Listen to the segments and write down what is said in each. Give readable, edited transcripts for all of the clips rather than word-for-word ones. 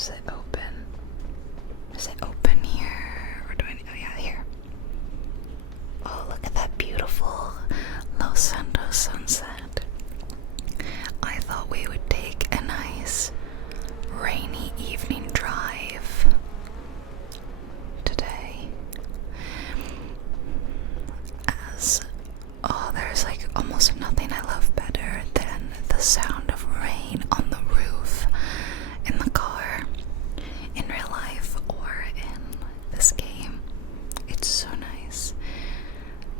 does it open? Does it open here? Or do I need, oh yeah, here. Oh, look at that beautiful Los Santos sunset. I thought we would take a nice rainy evening drive today. There's like almost nothing I love better than the sound of rain on the roof in the car, in real life or in this game. It's so nice.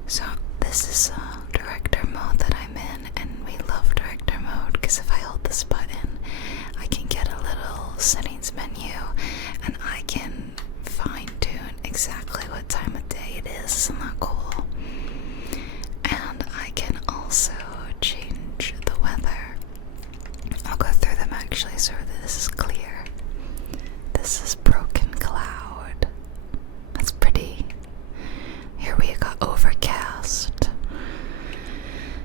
So this is director mode that I'm in, and we love director mode because if I hold this button, I can get a little settings menu and I can fine tune exactly what time of day it is. Isn't that cool? And I can also change the weather. I'll go through them actually so that this is clear. This is broken cloud. That's pretty. Here we got overcast.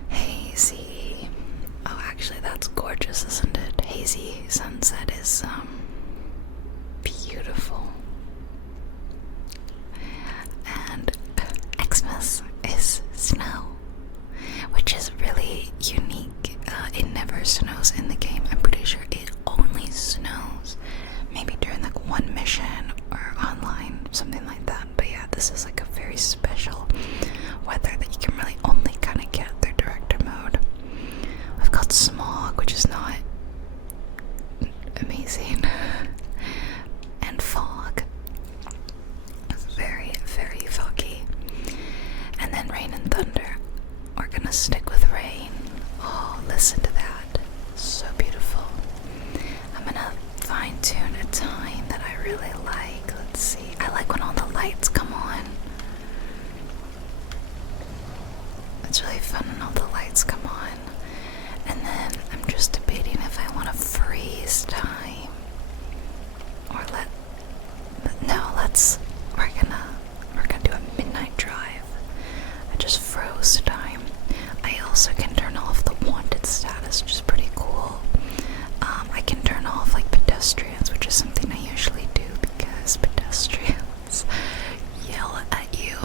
Hazy. Oh, actually that's gorgeous, isn't it? Hazy sunset is beautiful. And Xmas is snow, which is really unique. It never snows in the game. I'm pretty sure it only snows maybe during like one mission or online, something like that. But yeah, this is like a very special weather that you can really only kind of get through director mode. We've got smog, which is not amazing, and fog. Very, very foggy. And then rain and thunder. We're gonna stick with rain. Oh, listen to that. So beautiful. I'm gonna fine tune a time that I really like. Let's see. I like when all the lights come on. It's really fun when all the lights come on. And then I'm just debating if I want to freeze time or we're gonna do a midnight drive. I just froze time. I also can turn off the wanted status, which is pretty cool. I can turn off like pedestrians, which is something I usually do because pedestrians yell at you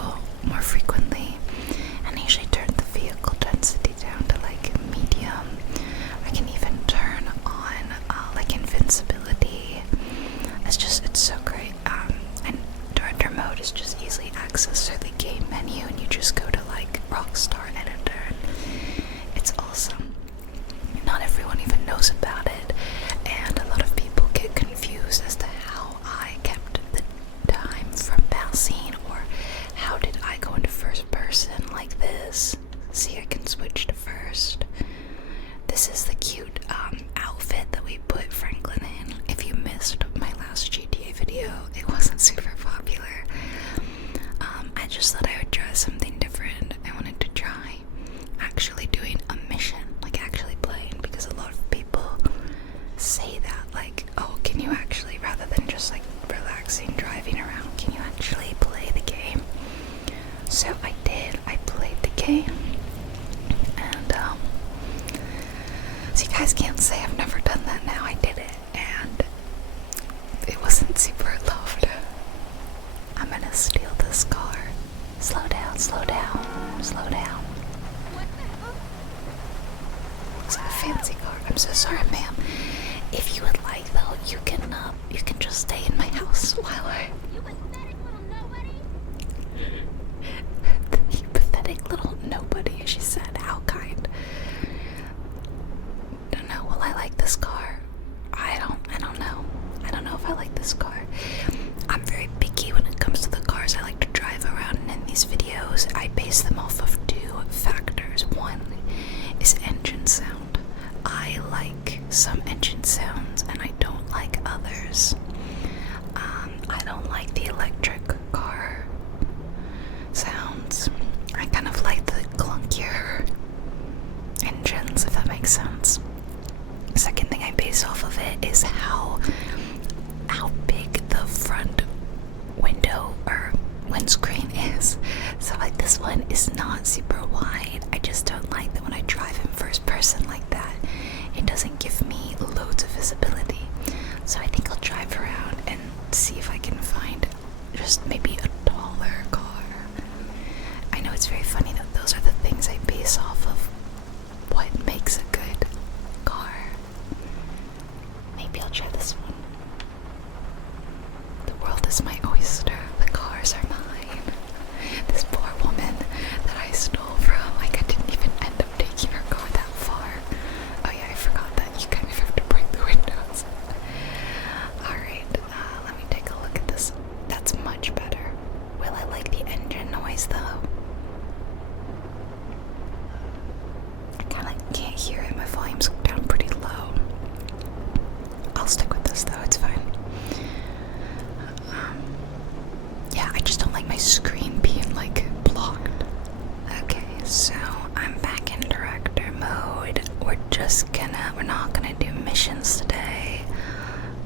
more frequently. And I usually turn the vehicle density down to like medium. I can even turn on like invincibility. It's so great. And director mode is just easily accessed through the game menu, and you just go to like Rockstar Editor. It's awesome. Not everyone even knows about it, and a lot of people get confused as to how I kept the time from passing, or how did I go into first person like this. See, I can switch to first. This is the cute outfit that we put Franklin in. If you missed my last GTA video, it wasn't super popular. I just thought I would try something different. I wanted to try actually doing a mission, like actually playing, because a lot of people say that, like, oh, can you actually, rather than just like relaxing, driving around, can you actually play the game? So I did. I played the game, and so you guys can't say I've never done that now. I did it, and it wasn't super loved. I'm gonna steal this car. Slow down, slow down, slow down. It's like a fancy car. I'm so sorry, ma'am. If you would like, though, you can just stay in my house while I. You pathetic little nobody. You pathetic little nobody, she said. How kind. Don't know. Will I like this car? I don't know. I don't know if I like this car. I'm very picky when it comes to the cars I like to drive around, and in these videos I base them off of two factors. One is engine sound. I like some engine sounds and I don't like others. I don't like the electric car sounds. I kind of like the clunkier engines, if that makes sense. Second thing I base off of it is how big the front window or windscreen is. So like this one is not super wide. I just don't like that when I drive in first person like that, it doesn't give me loads of visibility. just maybe a taller car. I know it's very funny that those are the things I base off of what makes a good car. Maybe I'll try this one. The world is my oyster. The cars are mine. This poor woman that I stole from, like I didn't even end up taking her car that far. Oh yeah, I forgot that you kind of have to break the windows. Alright, let me take a look at this. That's much better. Will I like the engine noise though? I kinda can't hear it. My volume's down pretty low. I'll stick with this though, it's fine. Yeah, I just don't like my screen being like blocked. Okay, so I'm back in director mode. We're not gonna do missions today.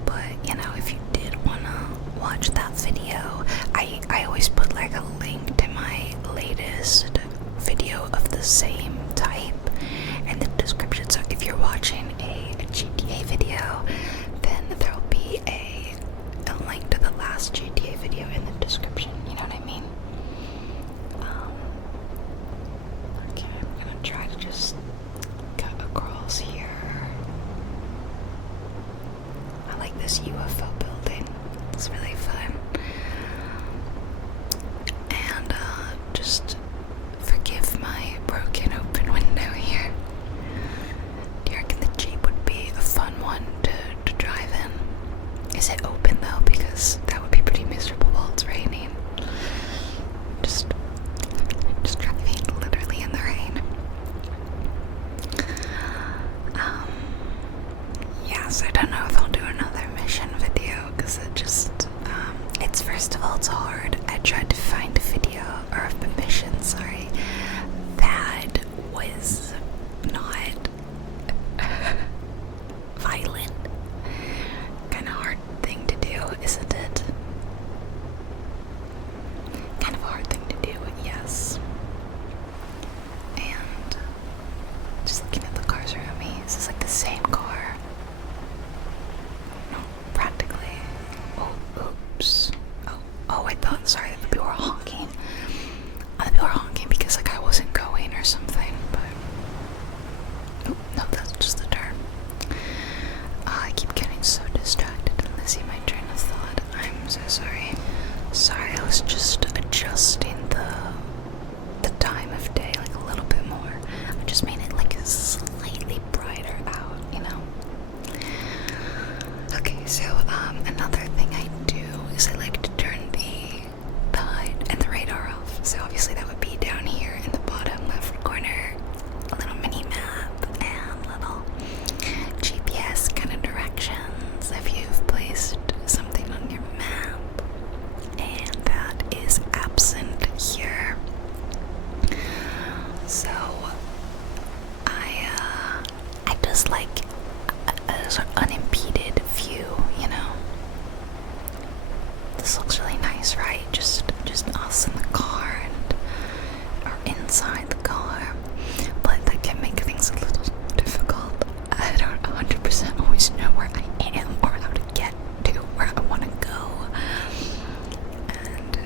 But, you know, if you did wanna watch that video, I always put like a link to my latest video of the same type in the description. So if you're watching a GTA video, then there'll be a link to the last GTA video in the description, you know what I mean? Okay, I'm gonna try to just cut across here. I like this UFO building, it's really fun. And just forgive my broken open window here. Do you reckon the Jeep would be a fun one to drive in? Is it open though? Because that would be pretty miserable while it's raining. Just driving literally in the rain. Yeah, so I don't know if I'll do another mission video because it's first of all, it's hard. I tried to find a video, or a mission, sorry, that was not violent. Kind of hard thing to do, isn't it? Kind of a hard thing to do, yes. And just looking at the cars around me, this is like the same car. No, practically. Oh, oops. Oh, I thought, sorry, that the people were honking. The people were honking because like I wasn't going or something, but no, that's just the turn. I keep getting so distracted and losing my train of thought. I'm so sorry. Sorry, I was just adjusting the time of day like a little bit more. I just made it like slightly brighter out, you know? Okay, so another thing I do is I like to turn the HUD and the radar off. So obviously that would be down here in the bottom left corner, a little mini map and little GPS kind of directions if you've placed something on your map, and that is absent here. So I just like a sort of unimpeded view, you know. This looks really nice, right? Just us in the car or inside the car, but that can make things a little difficult. I don't 100% always know where I am or how to get to where I want to go, and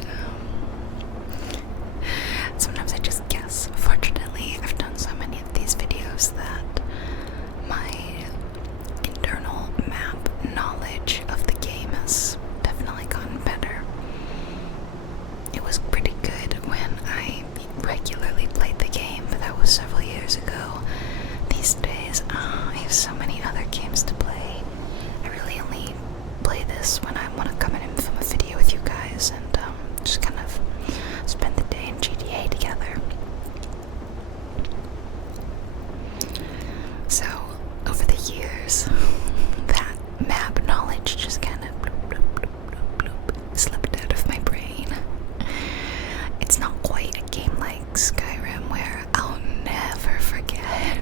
sometimes I just guess. Fortunately, I've done so many of these videos that my internal map knowledge of the game has definitely gotten better. It was pretty good when I regularly played the game, but that was several years ago. These days, I have so many other games to play. I really only play this when I want to come in and film a video with you guys and just kind of spend the day in GTA together. So, over the years, that map knowledge just kind of bloop, bloop, bloop, bloop, bloop, slipped out of my brain. It's not quite a game like Skyrim where I'll never forget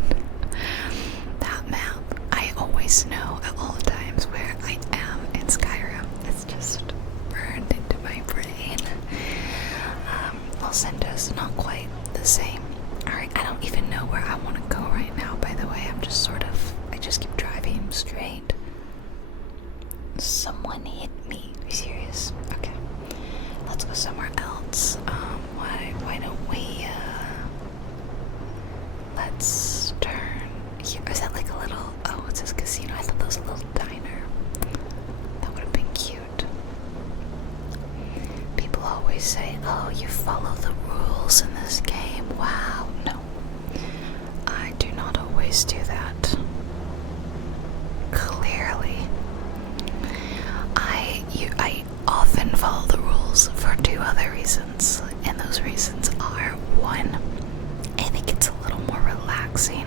that map. I always know at all times where I am in Skyrim. It's just burned into my brain. Los Santos, not quite the same. Alright, I don't even know where I want to go right now, by the way. I just keep driving straight. Someone hit me. Are you serious? Okay. let's go somewhere else. Why don't we, let's turn here. Is that like a little, oh, it says casino. I thought that was a little diner. That would have been cute. People always say, oh, you follow the rules in this game. Wow, no. I do not always do that. Clearly. I often follow the rules for 2 other reasons, and those reasons are, 1, I think it's a little more relaxing.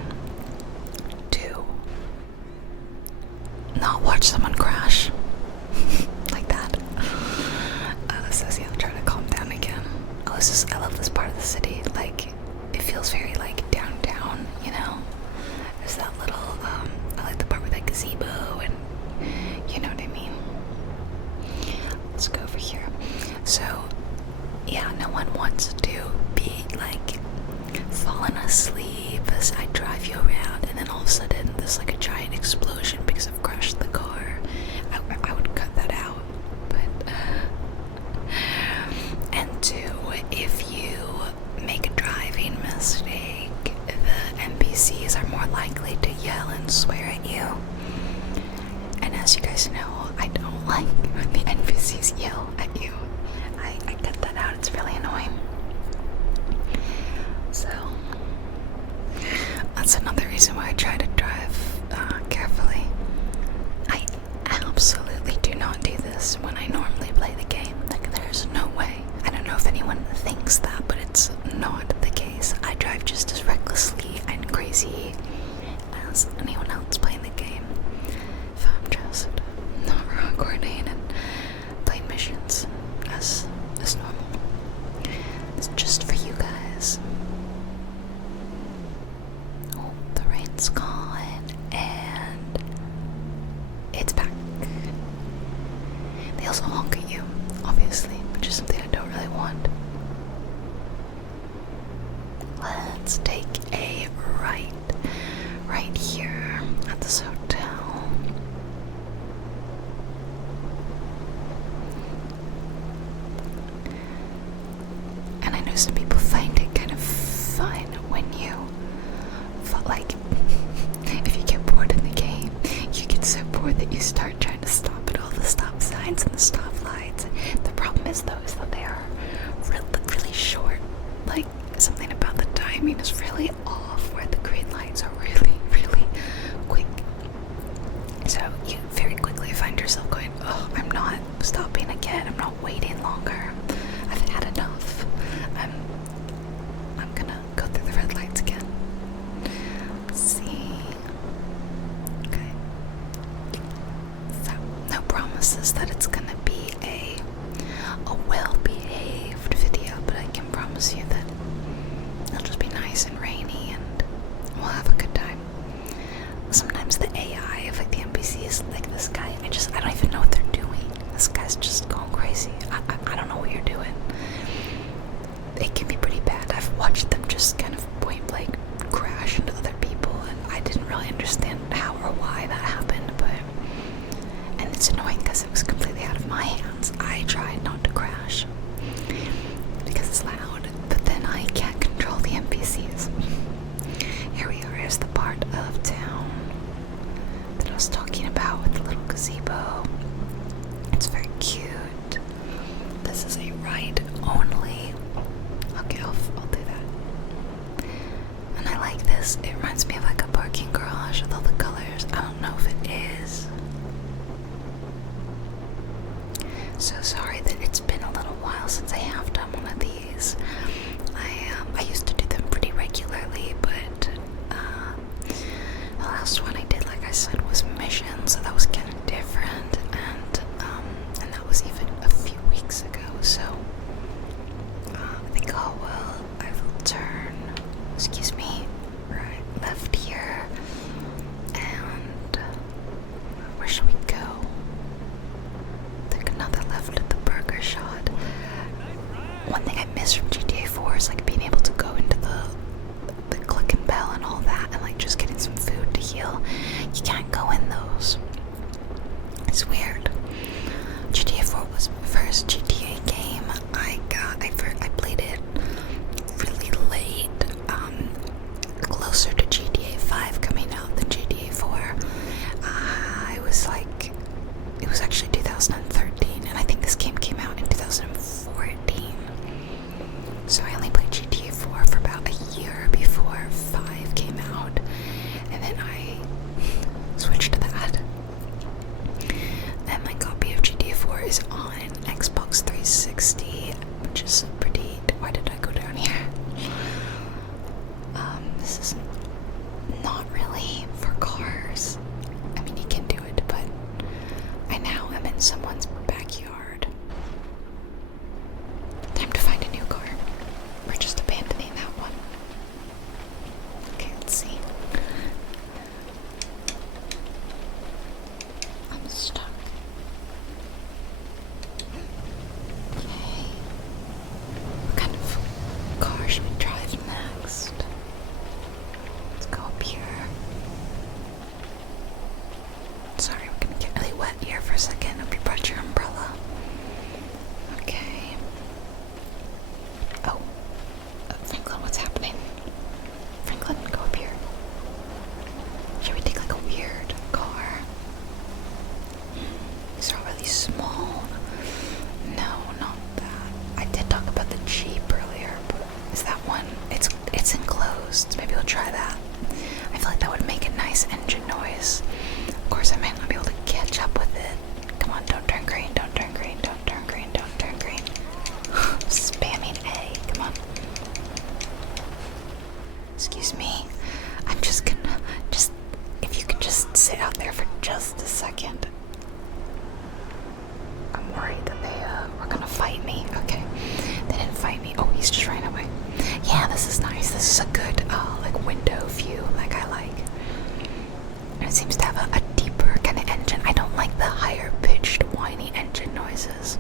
2, not watch someone crash like that. Says, yeah, I'm trying to calm down again. Oh, I love this part of the city. Like, it feels very like downtown, you know? There's that little, I like the part with that gazebo, and you know what I mean? Let's go over here. So, yeah, no one wants to be like falling asleep as I drive you around, and then all of a sudden there's like a giant explosion because I've crashed the car. I would cut that out, but and 2, if you make a driving mistake, the NPCs are more likely to yell and swear at you. And as you guys know, I don't like when the NPCs yell at you. I cut that out, it's really annoying. So, that's another reason why I try to drive carefully. I absolutely do not do this when I normally play the game. Like, there's no way. I don't know if anyone thinks that, but it's not the case. I drive just as recklessly and crazy as anyone else playing the game. If I'm just not recording and playing missions as normal. It's just for you guys. Oh, the rain's gone and it's back. They also honk at you, obviously, which is something I don't really want. Let's take a right here at this hotel. And I know some people find it kind of fun when you, like, if you get bored in the game, you get so bored that you start trying to stop at all the stop signs and the stop lights. The problem is, though, is that they are really short. Like, something about the timing is really off, where the green lights are really quick. So you very quickly find yourself going, oh, I'm not stopping again, I'm not waiting longer, I've had enough, I'm gonna go through the red lights again. Let's see. Okay. So, no promises that it's gonna be a well-behaved video, but I can promise you that it'll just be nice and rainy and we'll have a good time. Sometimes the AI of like the NPCs, like this guy, I don't even know what they're doing. This guy's just going crazy. I don't know what you're doing. It can be pretty bad. I've watched them just kind of point blank crash into other people, and I didn't really understand how or why that happened, and it's annoying because it was completely out of my hands. I tried not to crash because it's loud, but then I can't control the NPCs. Here we are. Here's the part of town that I was talking about with the little gazebo. It's very cute. This is a ride only. Okay, I'll do that. And I like this. It reminds me of like a parking garage with all the colors. I don't know if it is. So sorry that it's been a little while since I have done one of these. I used to do them pretty regularly, but the last one I did, like I said, was missions, so that was kind of different, and that was even a few weeks ago. So I think, oh well, I will turn. Excuse me, right, left here, and where should we go? Take another left at the was actually 2013, and I think this game came out in 2014. So I only played GTA 4 for about a year before 5 came out, and then I switched to that. And my copy of GTA 4 is on Xbox 360, which is pretty. Why did I go down here? This is not really for cars. I mean, you can do it, but I now am in someone's backyard. Time to find a new car. We're just abandoning that one. Okay, let's see. I'm stuck. Okay. What kind of car should we drive next? Let's go up here. Sorry, we're gonna get really wet here for a second. Hope you brought your umbrella. Okay. Oh. Franklin, what's happening? Franklin, go up here. Should we take like a weird car? These are all really small. No, not that. I did talk about the Jeep earlier, but is that one? It's enclosed. Maybe we'll try that. I feel like that would make a nice engine noise. Of course, I might not be able to catch up with it. Come on, don't turn green, don't turn green, don't turn green, don't turn green. Spamming A, come on. Excuse me. I'm just gonna, if you could just sit out there for just a second. I'm worried that they were gonna fight me. Okay, they didn't fight me. Oh, he's just running away. Yeah, this is nice. This is a good, like window view, like I like. And it seems to have a deeper kind of engine. I don't like the higher pitched, whiny engine noises.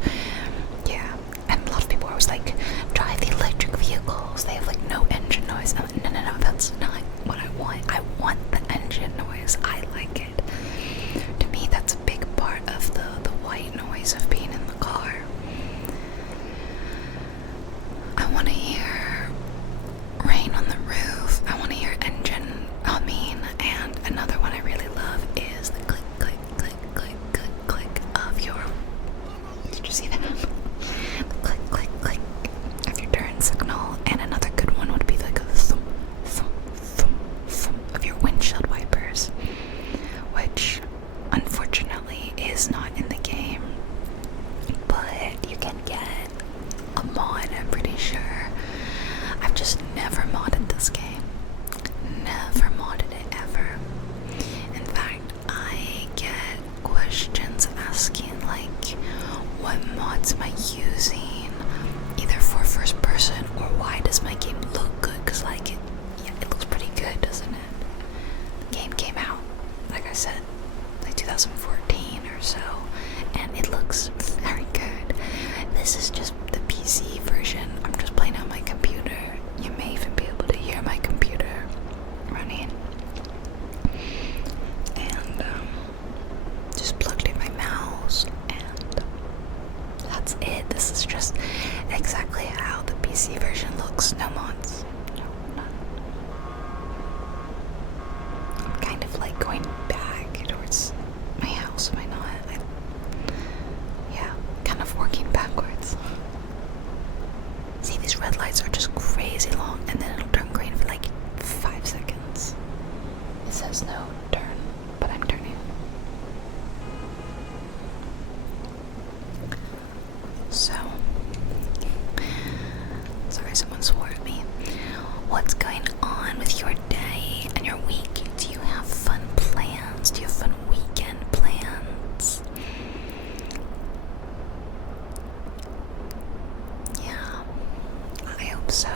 Yeah, and a lot of people are always like, drive the electric vehicles. They have like no engine noise. I'm like, no, that's not what I want. I want the engine noise. I like it. To me, that's a big part of the white noise of being in the car. I want to hear rain on the roof. I want to hear engine humming. And another one I really love is the click, click, click, click, click, click of your. Did you see that? The click, click, click of your turn signal. And another good one would be like a thump, thump, thump, thump of your windshield wipers, which unfortunately is not in the game, but you can get a mod, I'm pretty sure. I've just never modded this game. Never modded it ever. In fact, I get questions asking like, what mods am I using? Either for first person or why does my game look good? Cause like it looks pretty good, doesn't it? The game came out, like I said, like 2014 or so, and it looks very good. This is just the PC version. I'm just playing on my computer. You may even be able to hear my computer running. And just plugged in my mouse, and that's it. This is just exactly how the PC version looks. No mods. No, none. I'm kind of like going back towards my house, am I not? Yeah, kind of working backwards. See, these red lights are just crazy long, and then it'll turn green for like 5 seconds. It says no turn, but I'm turning. So, sorry, someone swore at me. What's going on with your day and your week? Do you have fun plans? Do you have fun weekend plans? Yeah, I hope so.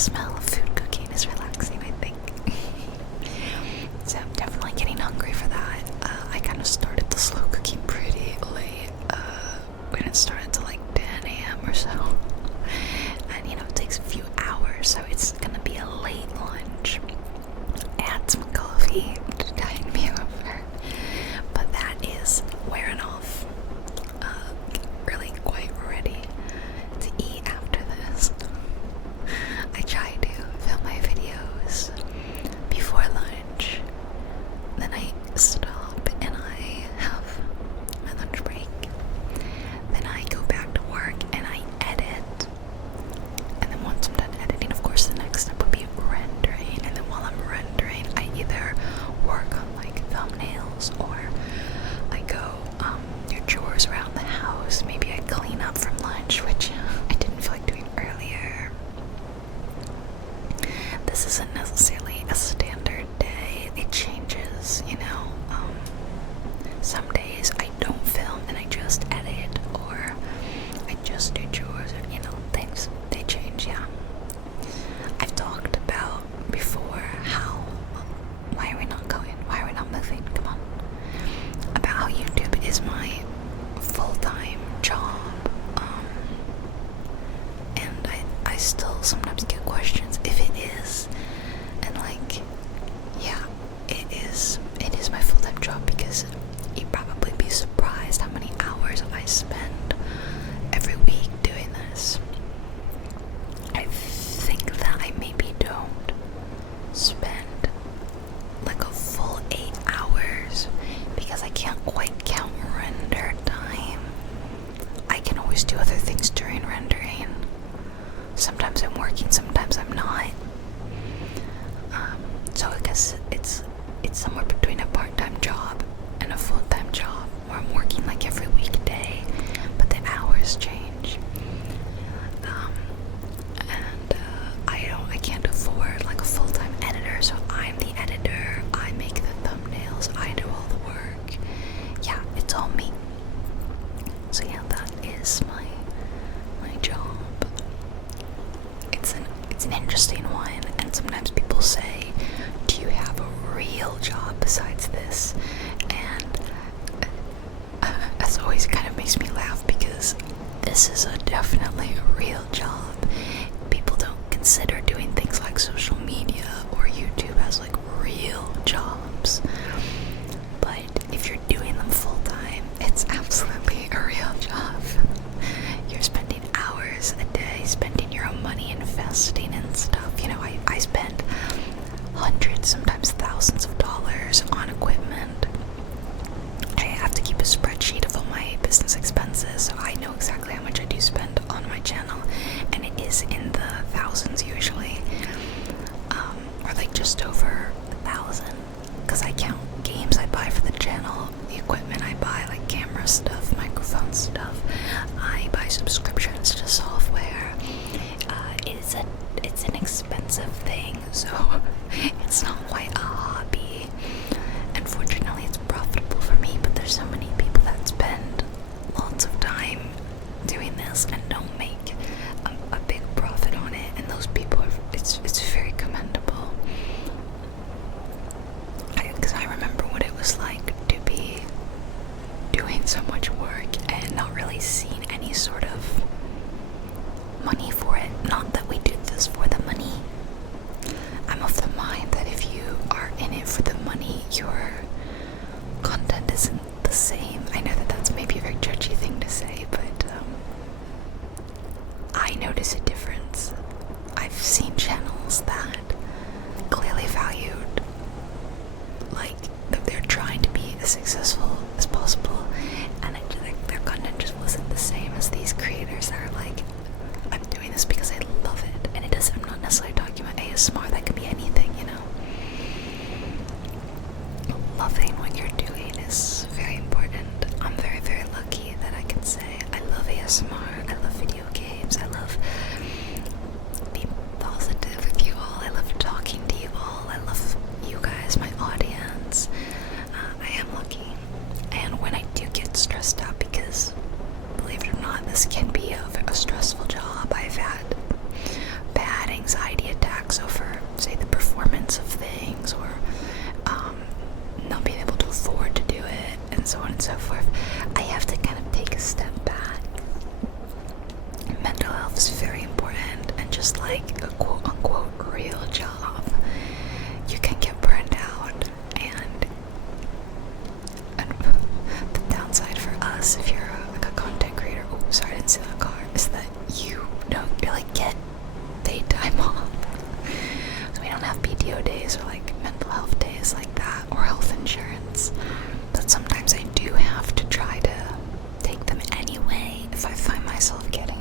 smell of food cooking is relaxing, I think. So I'm definitely getting hungry for that. I kind of started the slow cooking pretty late. When it started to like 10 a.m. or so. And you know, it takes a few hours, so it's gonna be a late lunch. Add some coffee to tide me over. But that is wearing off. Really quite ready to eat after this. I try to film my videos before lunch, then I stop and I have my lunch break, then I go back to work and I edit, and then once I'm done editing, of course the next step would be rendering, and then while I'm rendering I either work on like thumbnails or I go do chores around the house. Maybe I clean up from lunch, which I didn't feel like doing earlier. This isn't necessarily a standard day. It changes, you know. Some days I don't film and I just edit, or I just do chores, or you know, things they change. Yeah, I've talked about before how why are we not going? Why are we not moving? Come on. About how YouTube is my full-time job, and I still sometimes get questions if it is, and like, yeah, it is my full-time job, because you'd probably be surprised how many hours I spend every week doing this. I think that I maybe don't spend like a full 8 hours, because I can't quite count render time. I can always do other things during rendering. Sometimes I'm working, sometimes I'm not. So I guess it's somewhere between a part-time job and a full-time job, where I'm working like every weekday, but the hours change. And I can't afford like a full-time editor, so I'm the editor. I make the thumbnails. I do all the work. Yeah, it's all me. So yeah, that is my job. It's an interesting one, and sometimes people say, "Do you have a real job besides this?" And as always, it kind of makes me laugh, because this is definitely a real job. People don't consider doing things like social media or YouTube as like real jobs, but if you're doing them full time, it's absolutely a real job. You're spending hours a day, spending your own money, investing in stuff. You know, I spend hundreds, sometimes thousands of dollars on equipment. I have to keep a spreadsheet of all my business expenses, so I know exactly how much I do spend on my channel, and it is in the thousands usually, or like just over 1,000, because I count games I buy for the channel, the equipment I buy, like camera stuff, microphone stuff. I buy subscriptions to software. It's an expensive thing, so it's not quite a hobby. Unfortunately, it's profitable for me, but there's so many people that spend lots of time doing this and don't make a big profit on it, and those people it's very commendable. Because I remember what it was like to be doing so much work and not really seeing any sort of money for it. Not that we do this for the money. I'm of the mind that if you are in it for the money, your content isn't the same. I know that that's maybe a very judgy thing to say, but just like a quote unquote real job, you can get burned out. And the downside for us, if you're like a content creator, oh sorry I didn't see that car, is that you don't really get paid time off. So we don't have PTO days or like mental health days like that, or health insurance. But sometimes I do have to try to take them anyway if I find myself getting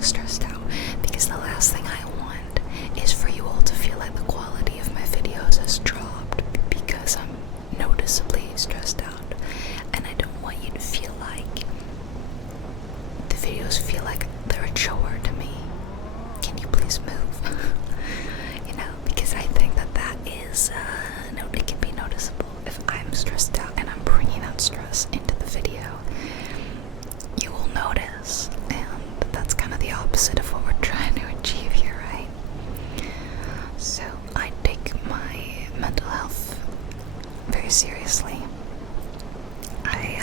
stressed out, because the last thing I want is for you all to feel like the quality of my videos has dropped because I'm noticeably stressed out. And I don't want you to feel like the videos feel like they're a chore to me. Can you please move? You know, because I think that that is it can be noticeable. If I'm stressed out and I'm bringing that stress into the video, you will notice, and that's kind of the opposite of what we're trying to achieve here, right? So I take my mental health very seriously. I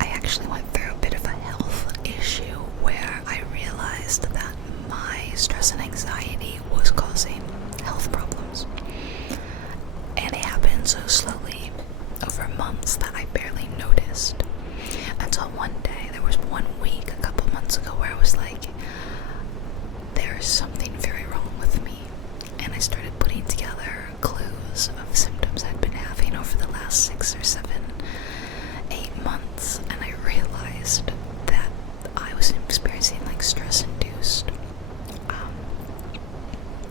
actually went through a bit of a health issue where I realized that my stress and anxiety was causing health problems. And it happened so slowly over months that I barely noticed. Until one day, there was one week a couple months ago where I was like, there's something very wrong with me. And I started putting together clues of symptoms I'd been having over the last 6 or 7, 8 months. And I realized that I was experiencing like stress-induced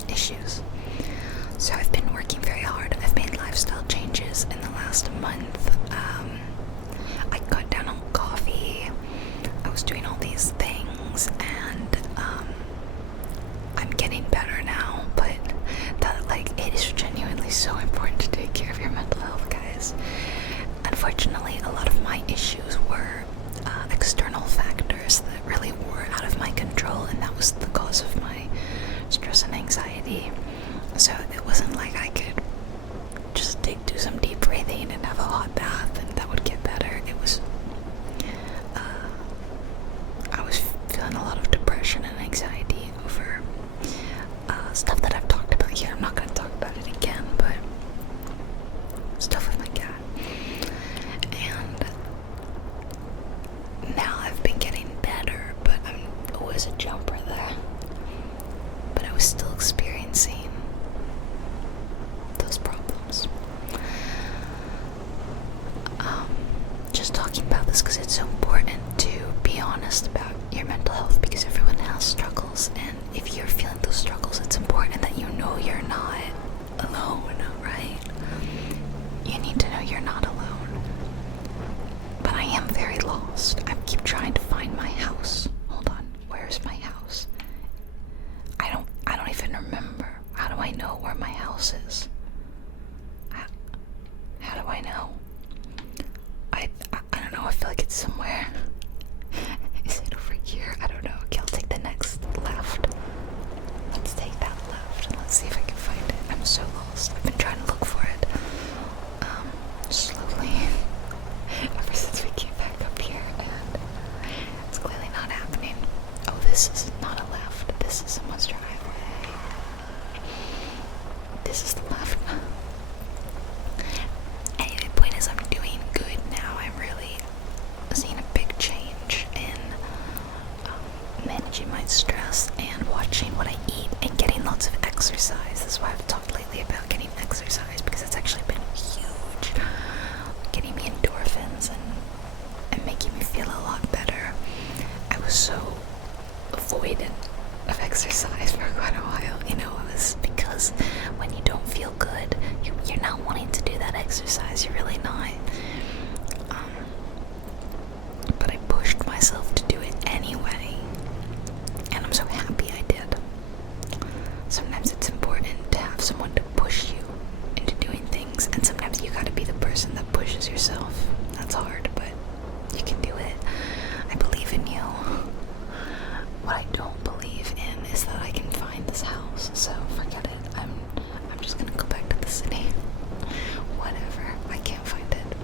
issues. So I've been working very hard. I've made lifestyle changes in the last month. I cut down on coffee. I was doing all these things, and I'm getting better now. But that, like, it is genuinely so important to take care of your mental health, guys. Unfortunately, a lot of my issues were external factors that really were out of my control, and that was the cause of my stress and anxiety. So it wasn't like I could just do some deep breathing and have a hot bath and that would get better. It was I was feeling a lot of depression and anxiety over stuff that I've talked about here. I'm not going to talk about it again, but stuff with my cat. And now I've been getting better, but I'm always a jumper there. But I was still experiencing those problems. Just talking about this because it's so important to be honest about your mental health, because everyone has struggles, and if you're feeling those struggles, it's important that you know you're not alone, right? You need to know you're not alone. But I am very lost. I keep trying to find my house. Hold on, where's my house? I don't even remember. How do I know where my house is? How do I know? I don't know. I feel like it's somewhere. Is it over here? I don't know. Okay, I'll take the next left. Let's take that left and let's see if I can find it. I'm so lost. I've been trying to look for it. Slowly. Ever since we came back up here, and it's clearly not happening. Oh, this is not a left. This is someone's driveway. This is the left. Anyway, the point is I'm doing good now. I'm really seeing a big change in managing my stress and watching what I eat and getting lots of exercise. That's why I've talked lately about getting exercise, because it's actually been huge. Getting me endorphins and making me feel a lot better. I was so avoidant of exercise for quite a while. You know, it was because when you don't feel good, you're not wanting to do that exercise. You're really not. But I pushed myself to do it anyway, and I'm so happy I did. Sometimes it's important to have someone to push you into doing things, and sometimes you gotta be the person that pushes yourself. That's hard, but you can do it. I believe in you. What I don't believe in is that I can find this house, so forget it. I'm just gonna go back to the city. Whatever, I can't find it.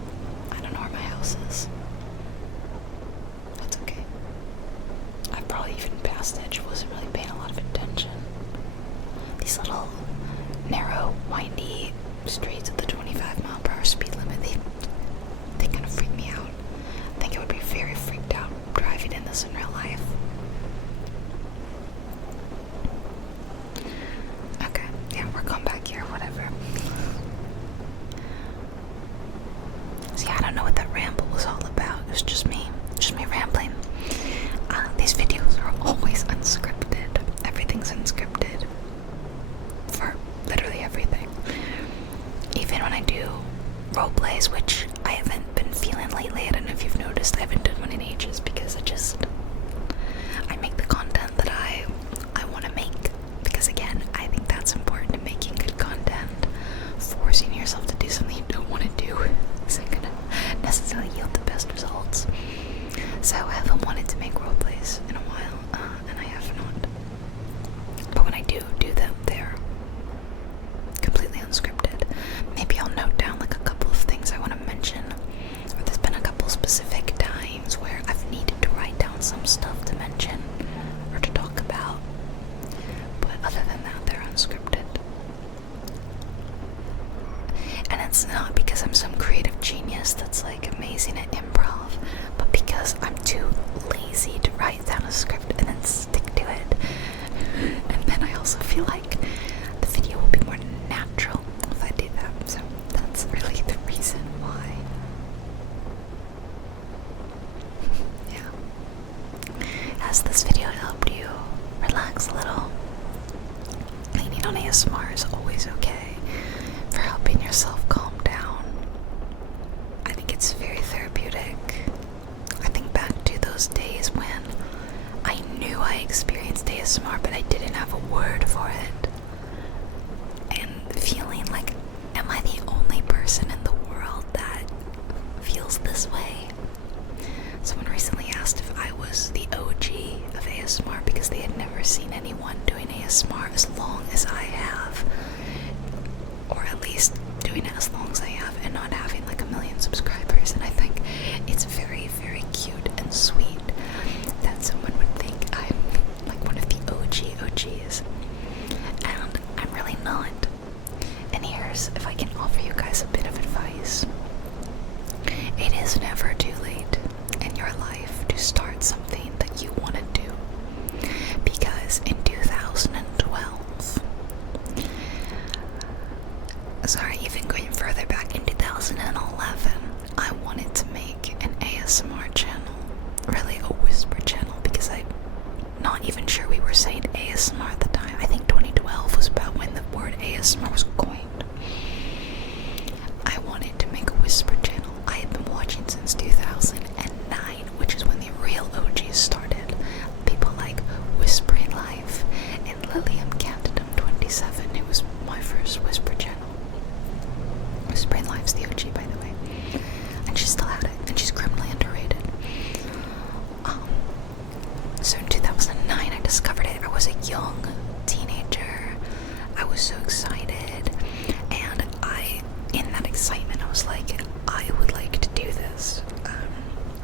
it's not because I'm some creative genius that's like amazing at improv, but because I'm too lazy to write down a script and then stick to it. And then I also feel like the video will be more natural if I do that. So that's really the reason why. Yeah. Has this video helped you relax a little? Leaning on ASMR is always okay for helping yourself calm down. I think it's very therapeutic. I think back to those days when I knew I experienced ASMR, but I didn't have a word for it. And feeling like, am I the only person in the world that feels this way? Someone recently asked if I was the OG of ASMR because they had never seen anyone doing ASMR as long as I have. Or at least doing it as long as I have and not having like 1 million subscribers. And I think it's very, very cute and sweet that someone would think I'm like one of the OGs. And I'm really not. And here's, if I can offer you guys a bit of advice. It is never too late in your life to start something that you want to do. Because in 2012, sorry, even going further back, in 2011, I wanted to make an ASMR channel, really a whisper channel, because I'm not even sure we were saying ASMR at the time. I think 2012 was about when the word ASMR was coined. I wanted to make a whisper channel. I had been watching since 2009, which is when the real OGs started. People like Whispering Life and Lilium Candidum 27, who was my first whisper channel. Whispering Life's the OG, by the way, and she's still at it, and she's criminally underrated. So in 2009, I discovered it. I was a young teenager. I was so excited, and in that excitement, I was like, I would like to do this.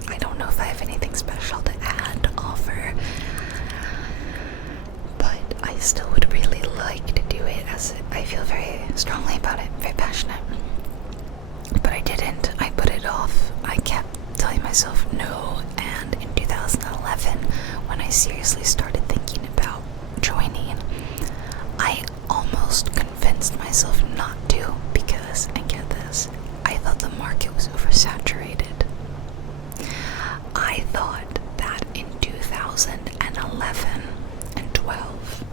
I don't know if I have anything special to add, to offer, but I still would really like to do it, as I feel very strongly about it, very passionate. But I didn't. I put it off. I kept telling myself no, and in 2011, when I seriously started thinking about joining, I almost convinced myself not to because, and get this, I thought the market was oversaturated. I thought that in 2011 and 12,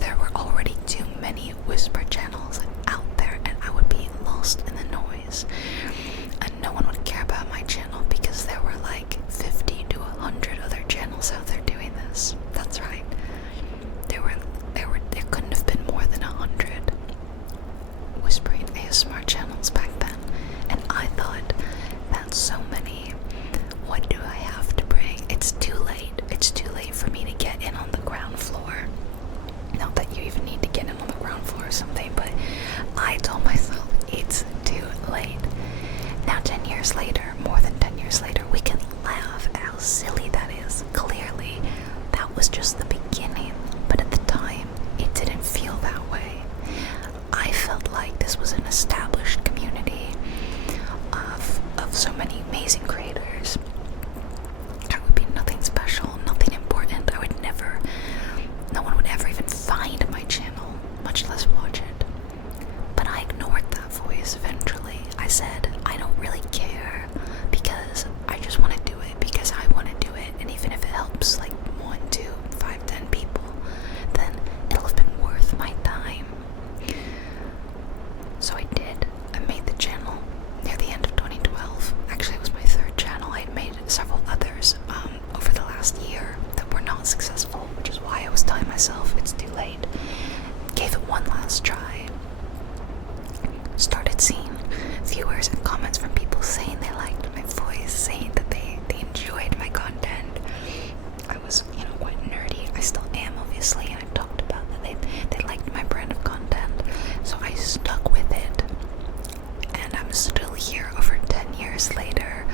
there were already too many whisper channels out there, and I would be lost in the noise, and no one would care about my channel because there were like 50 to 100 other channels out there doing this. That's right. There couldn't have been more than 100 whispering ASMR channels back then, and I thought, that's so many. What do I have to bring? It's too late. It's too late for me to get in on the ground floor. Not that you even need to get in on the ground floor or something, but I told myself it's too late. Now 10 years later, more than 10 years later, we can laugh at how silly that is. Clearly, that was just the beginning, but at the time, it didn't feel that way. I felt like this was an established community of so many amazing creators. There would be nothing special, nothing important. No one would ever even find my channel, much less watch it. But I ignored that voice eventually. I said, I don't really care because I just want to do it because I want to do it. And even if it helps like 1, 2, 5, 10 people, then it'll have been worth my time. So I did. I made the channel near the end of 2012. Actually, it was my 3rd channel. I had made several others over the last year that were not successful, which is why I was telling myself it's too late. Gave it one last try. Started seeing viewers and comments from people saying they liked my voice, saying that they enjoyed my content. I was, quite nerdy. I still am, obviously, and I've talked about that they liked my brand of content. So I stuck with it, and I'm still here over 10 years later,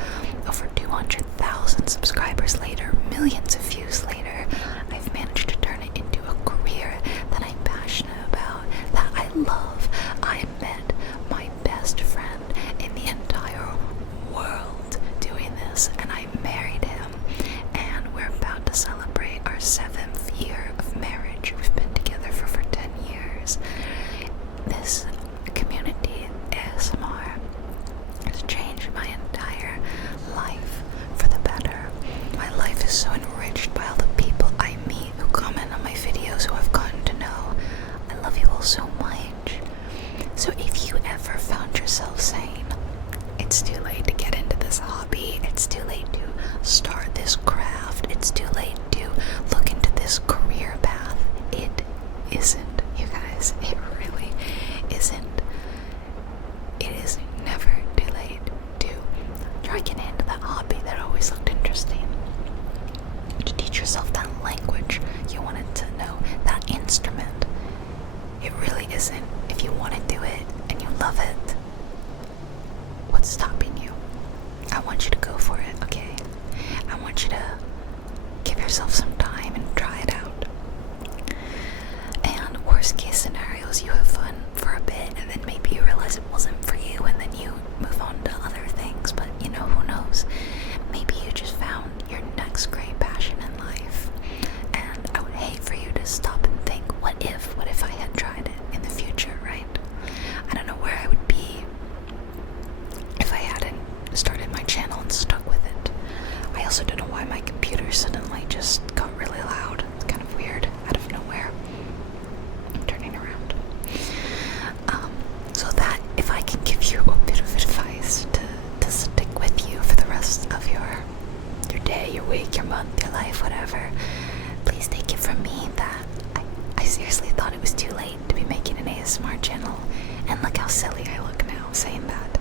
over 200,000 subscribers later, millions of views later. I've managed to turn it into a career that I'm passionate about, that I love. I met my best can give you a bit of advice to stick with you for the rest of your day, your week, your month, your life, whatever, please take it from me that I seriously thought it was too late to be making an ASMR channel, and look how silly I look now saying that.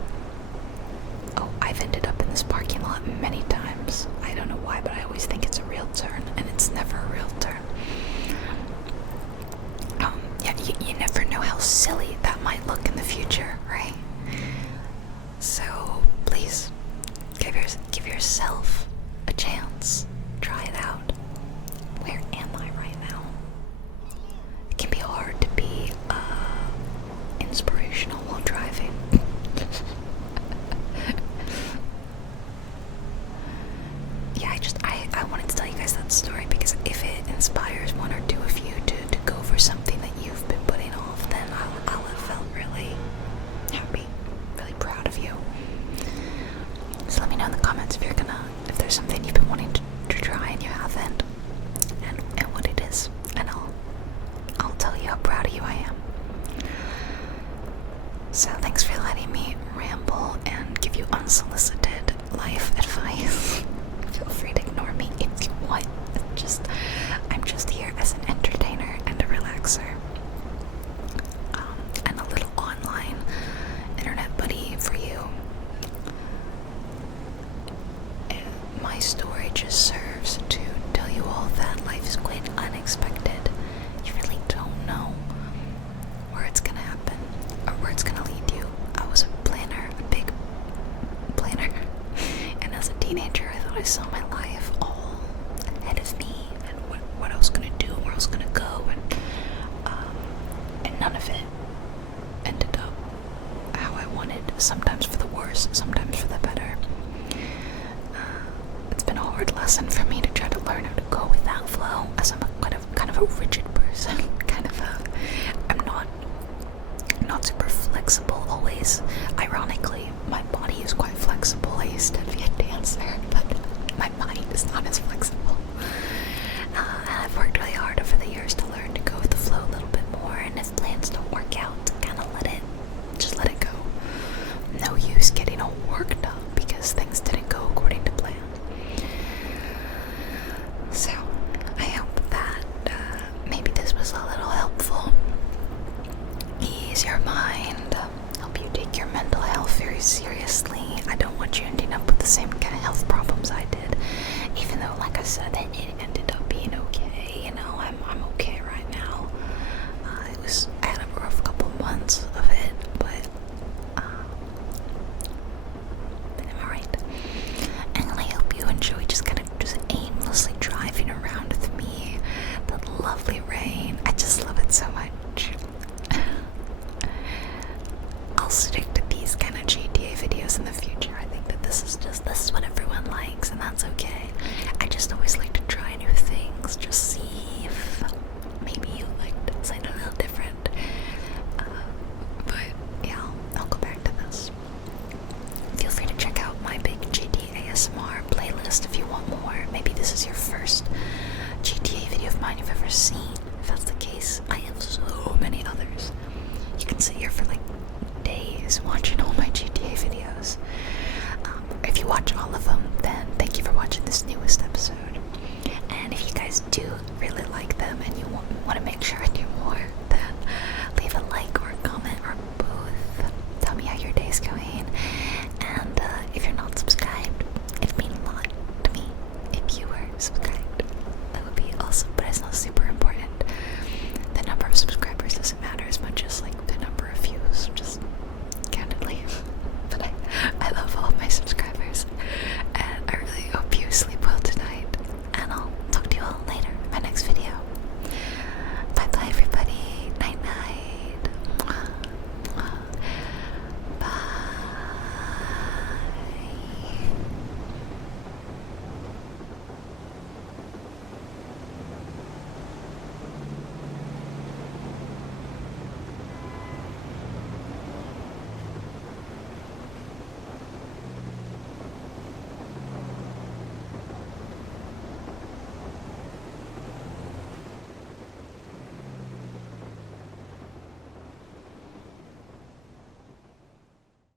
Oh, I've ended up in this parking lot many times. I don't know why, but I always think it's a real turn, and it's never a real turn. Yeah, you never know how silly that might look in the future, right? So please give yourself a chance. Try it out. Where am I right now? It can be hard to be inspirational while driving. Yeah, I wanted to tell you guys that story because if it inspires one or two of you to go for something that you've been putting off, then I'll have felt really happy, really proud of you. So let me know in the comments if there's something you've been wanting to try and you haven't, and what it is, and I'll tell you how proud of you I am. So thanks for letting me ramble and give you unsolicited life advice. Feel free to ignore me if you want. I'm just here as an entertainer and a relaxer, and a little online internet buddy for you. And my story just serves to tell you all that life is quite unexpected. You really don't know where it's gonna happen or where it's gonna lead you. I was a planner, a big planner, and as a teenager I thought I saw my life all ahead of me and what I was gonna do, where I was gonna go, and none of it ended up how I wanted, sometimes for the worse, sometimes for the better. It's been a hard lesson for me to try to learn how to go with that flow, as I'm kind of a rigid